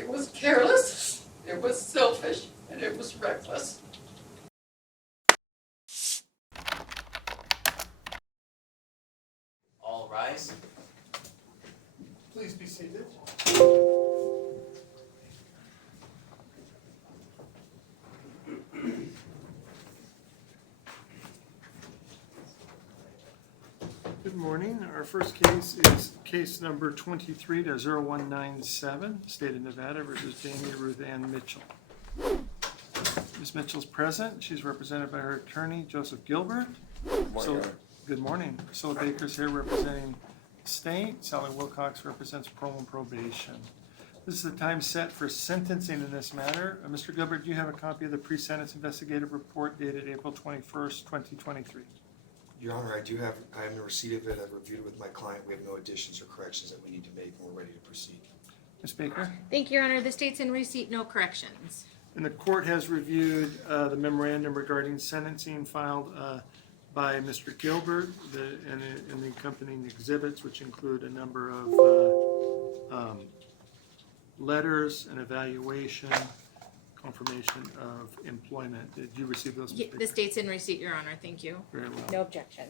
It was careless, it was selfish, and it was reckless. All rise. Please be seated. Good morning. Our first case is case number 23-0197, State of Nevada versus Jaymie Ruth Ann Mitchell. Ms. Mitchell's present. She's represented by her attorney, Joseph Gilbert. Good morning, Your Honor. Good morning. Priscilla Baker's here representing the state. Sally Wilcox represents parole and probation. This is the time set for sentencing in this matter. Mr. Gilbert, do you have a copy of the pre-sentence investigative report dated April 21st, 2023? Your Honor, I do have, I am in receipt of it. I've reviewed it with my client. We have no additions or corrections that we need to make, and we're ready to proceed. Ms. Baker? Thank you, Your Honor. The state's in receipt, no corrections. And the court has reviewed the memorandum regarding sentencing filed by Mr. Gilbert and the accompanying exhibits, which include a number of letters, an evaluation, confirmation of employment. Did you receive those, Ms. Baker? The state's in receipt, Your Honor. Thank you. Very well. No objection.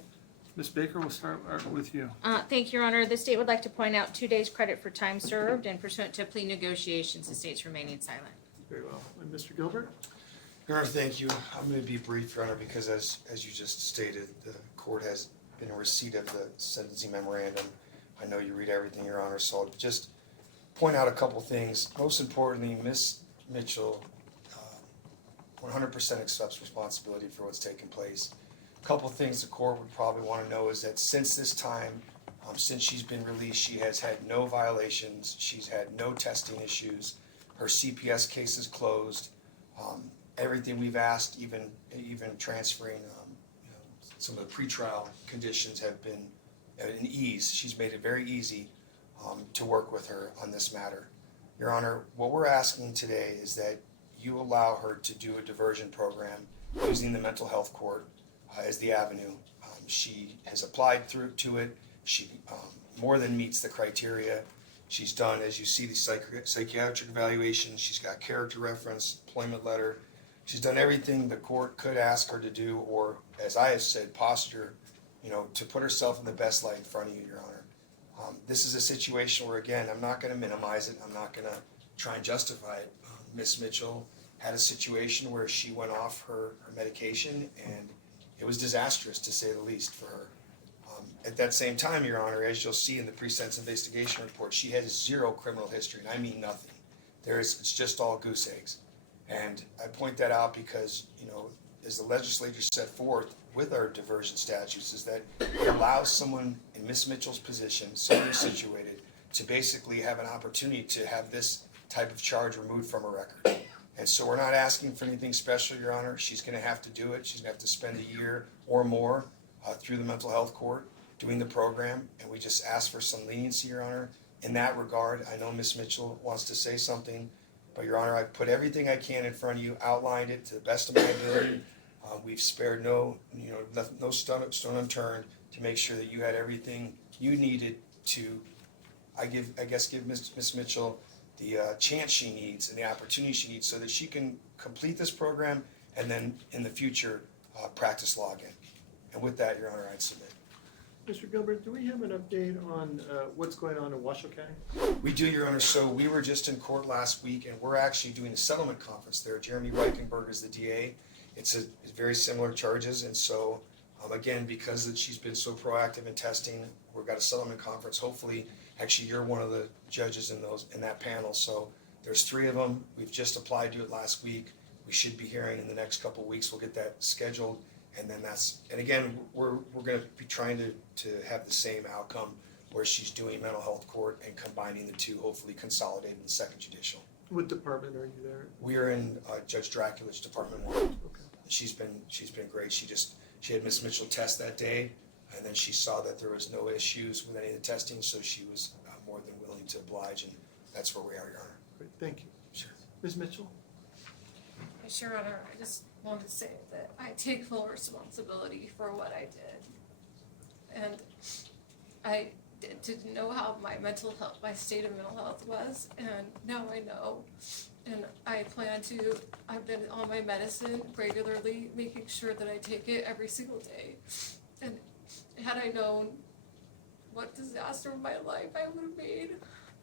Ms. Baker, we'll start with you. Thank you, Your Honor. The state would like to point out 2 days credit for time served, and pursuant to plea negotiations, the state's remaining silent. Very well. And Mr. Gilbert? Your Honor, thank you. I'm going to be brief, Your Honor, because as you just stated, the court has been in receipt of the sentencing memorandum. I know you read everything, Your Honor, so I'll just point out a couple things. Most importantly, Ms. Mitchell 100% accepts responsibility for what's taken place. A couple things the court would probably want to know is that since this time, since she's been released, she has had no violations, she's had no testing issues, her CPS case is closed. Everything we've asked, even transferring some of the pretrial conditions have been an ease. She's made it very easy to work with her on this matter. Your Honor, what we're asking today is that you allow her to do a diversion program using the mental health court as the avenue. She has applied to it. She more than meets the criteria. She's done, as you see, the psychiatric evaluation. She's got character reference, employment letter. She's done everything the court could ask her to do, or as I have said, posture, to put herself in the best light in front of you, Your Honor. This is a situation where, again, I'm not going to minimize it. I'm not going to try and justify it. Ms. Mitchell had a situation where she went off her medication, and it was disastrous, to say the least, for her. At that same time, Your Honor, as you'll see in the pre-sentence investigation report, she has zero criminal history, and I mean nothing. It's just all goose eggs. And I point that out because, as the legislature set forth with our diversion statutes, is that it allows someone in Ms. Mitchell's position, similarly situated, to basically have an opportunity to have this type of charge removed from her record. And so we're not asking for anything special, Your Honor. She's going to have to do it. She's going to have to spend a year or more through the mental health court doing the program, and we just ask for some leniency, Your Honor. In that regard, I know Ms. Mitchell wants to say something, but Your Honor, I've put everything I can in front of you, outlined it to the best of my ability. We've spared no stone unturned to make sure that you had everything you needed to, give Ms. Mitchell the chance she needs and the opportunity she needs so that she can complete this program and then in the future practice law again. And with that, Your Honor, I'd submit. Mr. Gilbert, do we have an update on what's going on in Washoe County? We do, Your Honor. So we were just in court last week, and we're actually doing a settlement conference there. Jeremy Reichenberg is the DA. It's very similar charges, and so again, because she's been so proactive in testing, we've got a settlement conference. Hopefully, actually, you're one of the judges in that panel. So there's 3 of them. We've just applied to it last week. We should be hearing in the next couple of weeks. We'll get that scheduled. And then again, we're going to be trying to have the same outcome where she's doing mental health court and combining the two, hopefully consolidating the second judicial. What department are you there? We are in Judge Dracula's Department 1. Okay. She's been great. She had Ms. Mitchell test that day, and then she saw that there was no issues with any of the testing, so she was more than willing to oblige, and that's where we are, Your Honor. Great, thank you. Sure. Ms. Mitchell? Yes, Your Honor, I just wanted to say that I take full responsibility for what I did. And I didn't know how my state of mental health was, and now I know. And I've been on my medicine regularly, making sure that I take it every single day. And had I known what disaster of my life I would have made,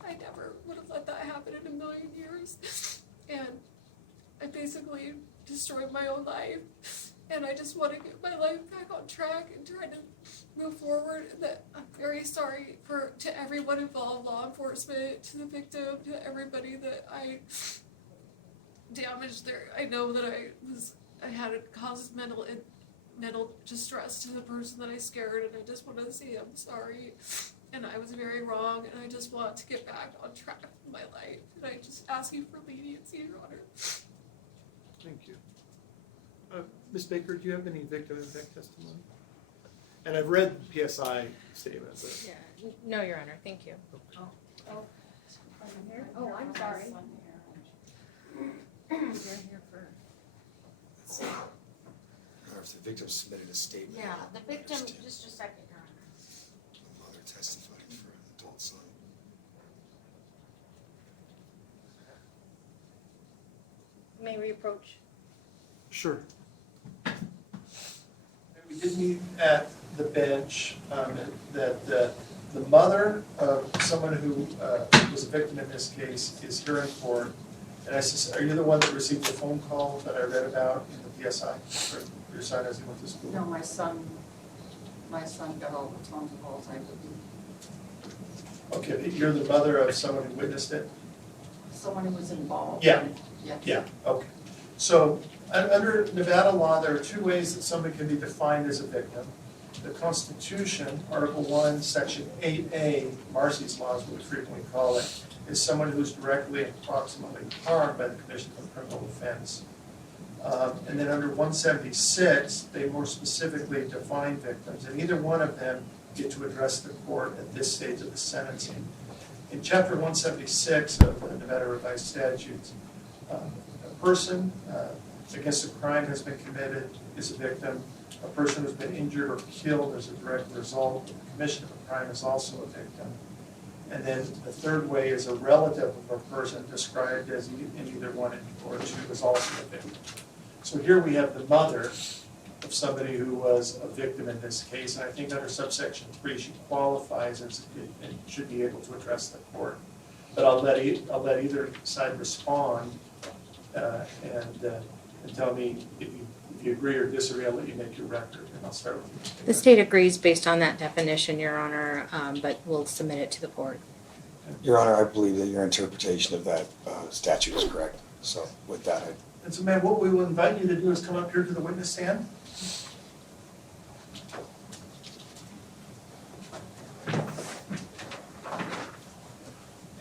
I never would have let that happen in a million years. And I basically destroyed my own life. And I just want to get my life back on track and try to move forward. And that I'm very sorry to everyone involved, law enforcement, to the victim, to everybody that I damaged there. I know that I had caused mental distress to the person that I scared, and I just want to say I'm sorry. And I was very wrong, and I just want to get back on track with my life. And I just ask you for leniency, Your Honor. Thank you. Ms. Baker, do you have any victim impact testimony? And I've read the PSI statement, but. Yeah. No, Your Honor, thank you. Oh, I'm sorry. You're here for. Or if the victim submitted a statement. Yeah, the victim, Understand. just a second, Your Honor. The mother testified for an adult son. May we approach? Sure. We did meet at the bench, that the mother of someone who was a victim in this case is here in court. And are you the one that received the phone call that I read about in the PSI? Or your son as he went to school? No, my son got all the phone calls I would do. Okay, but you're the mother of someone who witnessed it? Someone who was involved. Yeah. Yes. Yeah, okay. So under Nevada law, there are two ways that somebody can be defined as a victim. The Constitution, Article 1, Section 8A, Marcy's law is what we frequently call it, is someone who is directly and approximately harmed by the commission of a criminal offense. And then under 176, they more specifically define victims, and either one of them get to address the court at this stage of the sentencing. In Chapter 176 of the Nevada Revised Statutes, a person against a crime has been committed is a victim. A person who's been injured or killed as a direct result of the commission of a crime is also a victim. And then the third way is a relative of a person described as in either one or two is also a victim. So here we have the mother of somebody who was a victim in this case, and I think under subsection 3 she qualifies and should be able to address the court. But I'll let either side respond and tell me if you agree or disagree. I'll let you make your record, and I'll start with you. The state agrees based on that definition, Your Honor, but we'll submit it to the court. Your Honor, I believe that your interpretation of that statute is correct. So with that, And so, ma'am, what we will invite you to do is come up here to the witness stand.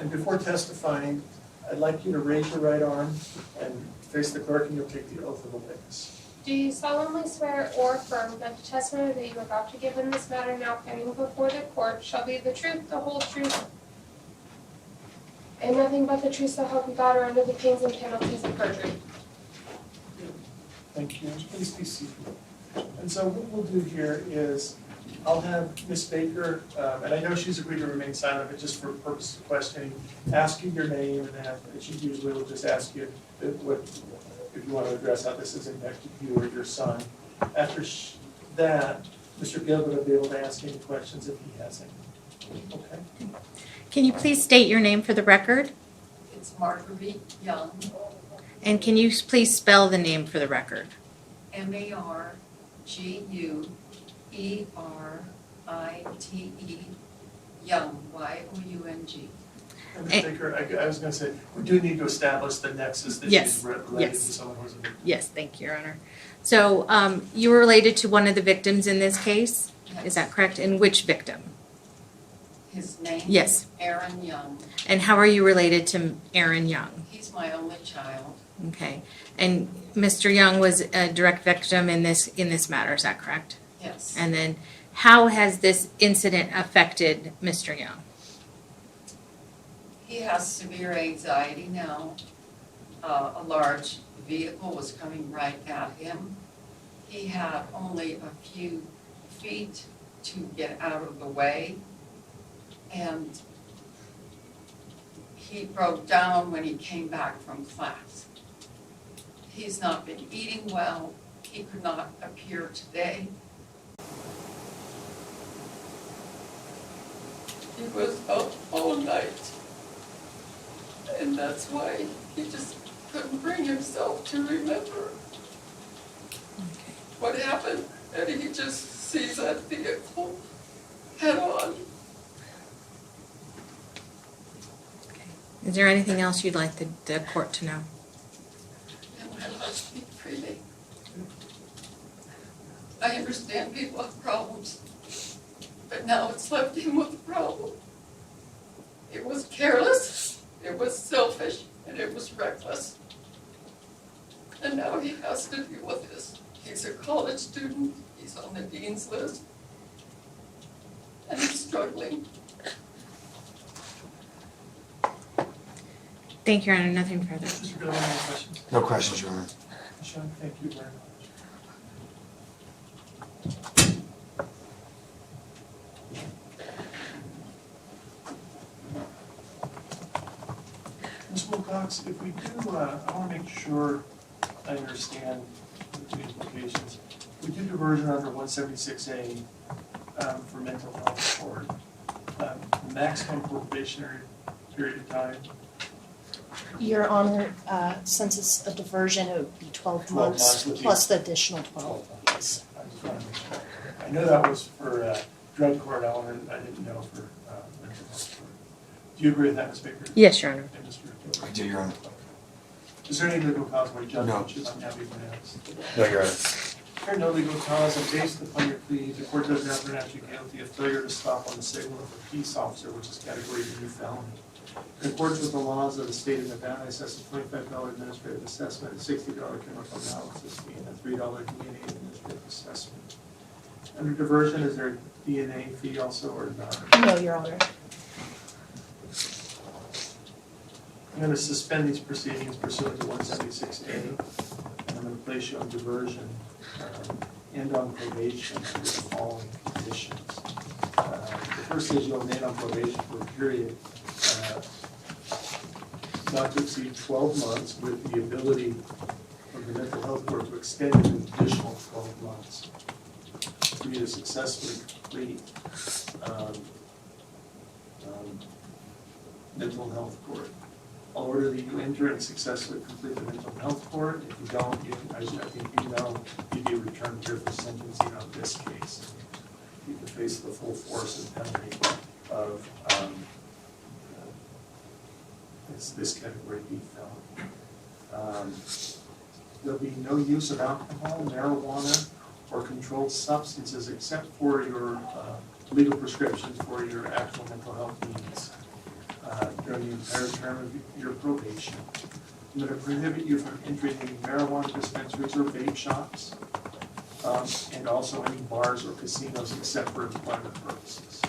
And before testifying, I'd like you to raise your right arm and face the clerk, and you'll take the oath of a witness. Do you solemnly swear or affirm that the testimony that you are about to give in this matter now pending before the court shall be the truth, the whole truth, and nothing but the truth so help you God, or under the pains and penalties of perjury? Thank you. Please be seated. And so what we'll do here is I'll have Ms. Baker, and I know she's agreed to remain silent, but just for purpose of questioning, ask you your name, and then she usually will just ask you if you want to address how this has impacted you or your son. After that, Mr. Gilbert will be able to ask any questions if he has any. Okay. Can you please state your name for the record? It's Marguerite Young, And can you please spell the name for the record? M-A-R-G-U-E-R-I-T-E, Young, Y-O-U-N-G. And Ms. Baker, I was going to say, we do need to establish the nexus that Yes, she's related yes. to someone who's a victim. Yes, thank you, Your Honor. So you were related to one of the victims in this case? Is that correct? And which victim? His name? Yes. Aaron Young. And how are you related to Aaron Young? He's my only child. Okay. And Mr. Young was a direct victim in this matter, is that correct? Yes. And then how has this incident affected Mr. Young? He has severe anxiety now. A large vehicle was coming right at him. He had only a few feet to get out of the way. And he broke down when he came back from class. He's not been eating well. He could not appear today. He was up all night. And that's why he just couldn't bring himself to remember what happened. And he just sees that vehicle head on. Is there anything else you'd like the court to know? And I love speak freely. I understand people have problems, but now it's left him with a problem. It was careless, it was selfish, and it was reckless. And now he has to deal with this. He's a college student, he's on the dean's list, and he's struggling. Thank you, Your Honor. Nothing further. Mr. Bill, any questions? No questions, Your Honor. Sean, thank you very much. Ms. Wilcox, if we do, I want to make sure I understand the two implications. We do diversion under 176A for mental health support. The maximum probationary period of time, Your Honor, since it's a diversion, it would be 12 12 months months would be- plus the additional 12, yes. I just want to make sure. I know that was for drug court element, I didn't know for mental health court. Do you agree with that, Ms. Baker? Yes, Your Honor. And Mr. Gilbert? I do, Your Honor. Is there any legal cause why No. judgment should not now be pronounced? No, Your Honor. There no legal cause, and based upon your plea, the court does not pronounce you guilty of failure to stop on the signal of a peace officer, which is category B felony. In accordance with the laws of the state of Nevada, I assess a $25 administrative assessment, a $60 chemical analysis fee, and a $3 DNA administrative assessment. Under diversion, is there a DNA fee also or not? No, Your Honor. I'm going to suspend these proceedings pursuant to 176A, and I'm going to place you on diversion and on probation under the following conditions. The first is you'll remain on probation for a period not to exceed 12 months with the ability of the mental health board to extend it an additional 12 months for you to successfully complete mental health court. I'll order that you enter and successfully complete the mental health court. If you don't, I think you know, you'd be returned here for sentencing on this case. You can face the full force and penalty of this category B felony. There'll be no use of alcohol, marijuana, or controlled substances except for your legal prescriptions for your actual mental health needs during the entire term of your probation. I'm going to prohibit you from entering any marijuana dispensaries or vape shops, and also any bars or casinos except for employment purposes.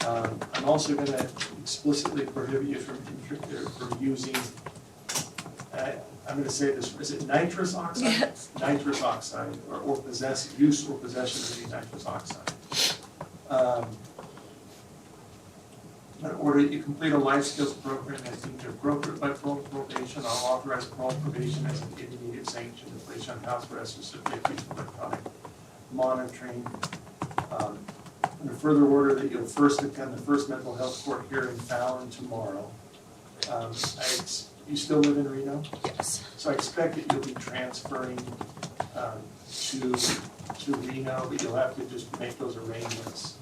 I'm also going to explicitly prohibit you from using, I'm going to say this, is it nitrous oxide? Yes. Nitrous oxide, or use or possession of any nitrous oxide. I'm going to order that you complete a life skills program as deemed appropriate by parole and probation. I'll authorize parole and probation as an intermediate sanction to place you on house arrest or subject you to electronic monitoring. I'm going to further order that you'll first attend the first mental health court hearing Fallon tomorrow. You still live in Reno? Yes. So I expect that you'll be transferring to Reno, but you'll have to just make those arrangements.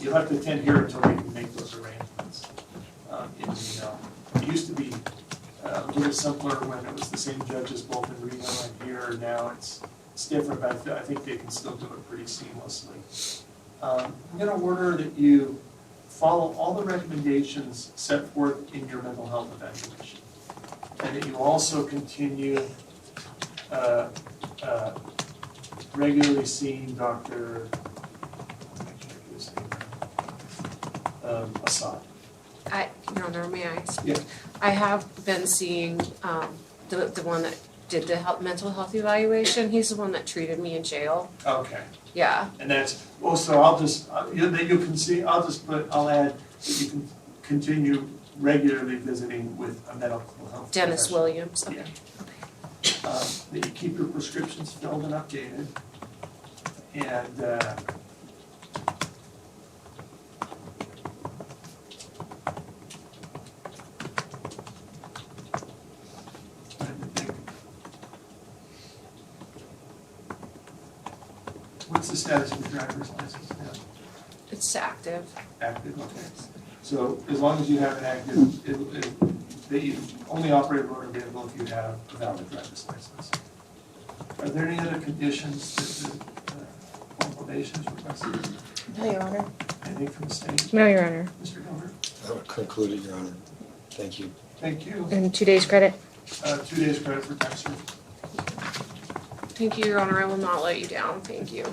You'll have to attend here until they can make those arrangements in Reno. It used to be a little simpler when it was the same judges both in Reno and here. Now it's different, but I think they can still do it pretty seamlessly. I'm going to order that you follow all the recommendations set forth in your mental health evaluation, and that you also continue regularly seeing Dr. Assad. Your Honor, may I speak? Yeah. I have been seeing the one that did the mental health evaluation. He's the one that treated me in jail. Okay, Yeah. and that's, so I'll just, that you can see, I'll add that you can continue regularly visiting with a mental health Dennis professional. Williams. Okay. Yeah. That you keep your prescriptions filled and updated. And, trying to think. What's the status of your driver's license now? It's active. Active, okay. So as long as you have an active, that you only operate a motor vehicle if you have a valid driver's license. Are there any other conditions that the probation is requested? No, Your Honor. Anything from the state? No, Your Honor. Mr. Gilbert? I would conclude it, Your Honor. Thank you. Thank you. And 2 days credit. 2 days credit for tax service. Thank you, Your Honor. I will not let you down. Thank you.